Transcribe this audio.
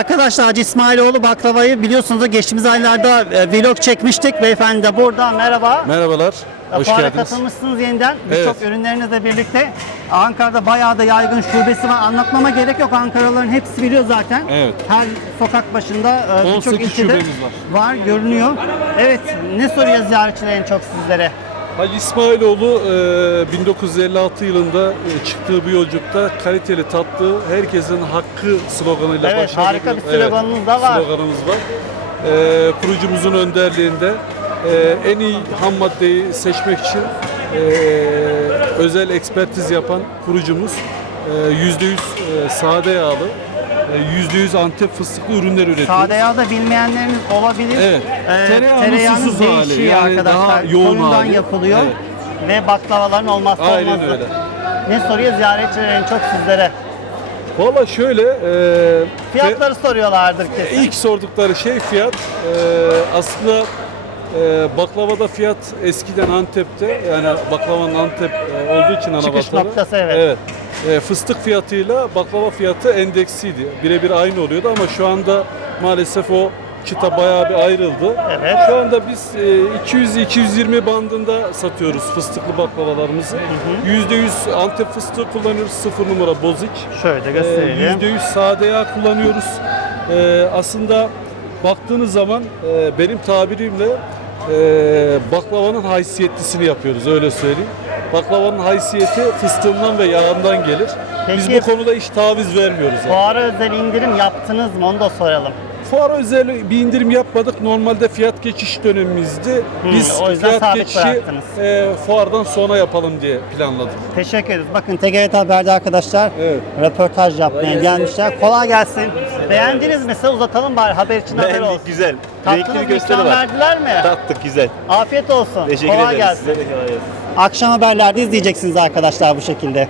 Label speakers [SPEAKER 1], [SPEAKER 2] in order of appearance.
[SPEAKER 1] Arkadaşlar Hacı İsmailoğlu baklavayı biliyorsunuz da geçtiğimiz aylarda e, vlog çekmiştik. Beyefendi de burada. Merhaba.
[SPEAKER 2] Merhabalar, hoş
[SPEAKER 1] Fuara
[SPEAKER 2] geldiniz.
[SPEAKER 1] katılmışsınız yeniden. Birçok
[SPEAKER 2] Evet.
[SPEAKER 1] ürünlerinizle birlikte. Ankara'da bayağı da yaygın şubesi var. Anlatmama gerek yok. Ankaralıların hepsi biliyor zaten.
[SPEAKER 2] Evet.
[SPEAKER 1] Her sokak başında e, birçok
[SPEAKER 2] 18
[SPEAKER 1] ilçede
[SPEAKER 2] şubemiz var.
[SPEAKER 1] var. Görünüyor. Evet. Ne soruyor ziyaretçiler en çok sizlere?
[SPEAKER 2] Hacı İsmailoğlu e, 1956 yılında e, çıktığı bir yolculukta kaliteli tatlı herkesin hakkı sloganıyla
[SPEAKER 1] Evet,
[SPEAKER 2] başladı.
[SPEAKER 1] harika bir sloganınız da var.
[SPEAKER 2] Sloganımız var. E, kurucumuzun önderliğinde e, en iyi ham maddeyi seçmek için e, özel ekspertiz yapan kurucumuz e, %100 e, sade yağlı, e, %100 Antep fıstıklı ürünler üretiyor.
[SPEAKER 1] Sade yağ da bilmeyenleriniz olabilir.
[SPEAKER 2] Evet.
[SPEAKER 1] Ee,
[SPEAKER 2] Tereyağının
[SPEAKER 1] tereyağının
[SPEAKER 2] susuz hali, yani
[SPEAKER 1] arkadaşlar.
[SPEAKER 2] daha yoğun hali.
[SPEAKER 1] yapılıyor.
[SPEAKER 2] Evet.
[SPEAKER 1] Ve baklavaların olmazsa
[SPEAKER 2] Aynen
[SPEAKER 1] olmazı.
[SPEAKER 2] öyle.
[SPEAKER 1] Ne soruyor ziyaretçiler en çok sizlere?
[SPEAKER 2] Valla şöyle, e,
[SPEAKER 1] Fiyatları soruyorlardır
[SPEAKER 2] fe-
[SPEAKER 1] kesin.
[SPEAKER 2] ilk sordukları şey fiyat. E, aslında e, baklavada fiyat eskiden Antep'te, yani baklavanın Antep e, olduğu için ana
[SPEAKER 1] Çıkış noktası, evet.
[SPEAKER 2] E, fıstık fiyatıyla baklava fiyatı endeksiydi. Birebir aynı oluyordu ama şu anda maalesef o çıta bayağı bir ayrıldı.
[SPEAKER 1] Evet.
[SPEAKER 2] Şu anda biz e, 200-220 bandında satıyoruz fıstıklı baklavalarımızı. %100 Antep fıstığı kullanıyoruz. 0 numara bozik.
[SPEAKER 1] Şöyle
[SPEAKER 2] Ee,
[SPEAKER 1] gösterelim.
[SPEAKER 2] %100 sade yağ kullanıyoruz. Ee, aslında baktığınız zaman e, benim tabirimle e, baklavanın haysiyetlisini yapıyoruz öyle söyleyeyim. Baklavanın haysiyeti fıstığından ve yağından gelir. Biz
[SPEAKER 1] Peki-
[SPEAKER 2] bu konuda hiç taviz vermiyoruz. Yani.
[SPEAKER 1] Fuara özel indirim yaptınız mı? Onu da soralım.
[SPEAKER 2] Fuara özel bir indirim yapmadık. Normalde fiyat geçiş dönemimizdi. Biz
[SPEAKER 1] o yüzden
[SPEAKER 2] fiyat
[SPEAKER 1] sabit
[SPEAKER 2] geçişi
[SPEAKER 1] bıraktınız.
[SPEAKER 2] e, fuardan sonra yapalım diye planladık.
[SPEAKER 1] Teşekkür ederiz. Bakın TGRT Haber'de arkadaşlar
[SPEAKER 2] Evet.
[SPEAKER 1] röportaj yapmaya gelmişler. Kolay gelsin. Beğendiniz mi? Size uzatalım bari haber için haber olsun.
[SPEAKER 3] Beğendik güzel. Renkli
[SPEAKER 1] Tatlınız
[SPEAKER 3] bir gösteri
[SPEAKER 1] ikram
[SPEAKER 3] var.
[SPEAKER 1] verdiler mi?
[SPEAKER 3] Tattık güzel.
[SPEAKER 1] Afiyet olsun.
[SPEAKER 3] Teşekkür
[SPEAKER 1] Kolay
[SPEAKER 3] ederiz.
[SPEAKER 1] gelsin.
[SPEAKER 3] Size de kolay gelsin.
[SPEAKER 1] Akşam haberlerde izleyeceksiniz arkadaşlar bu şekilde.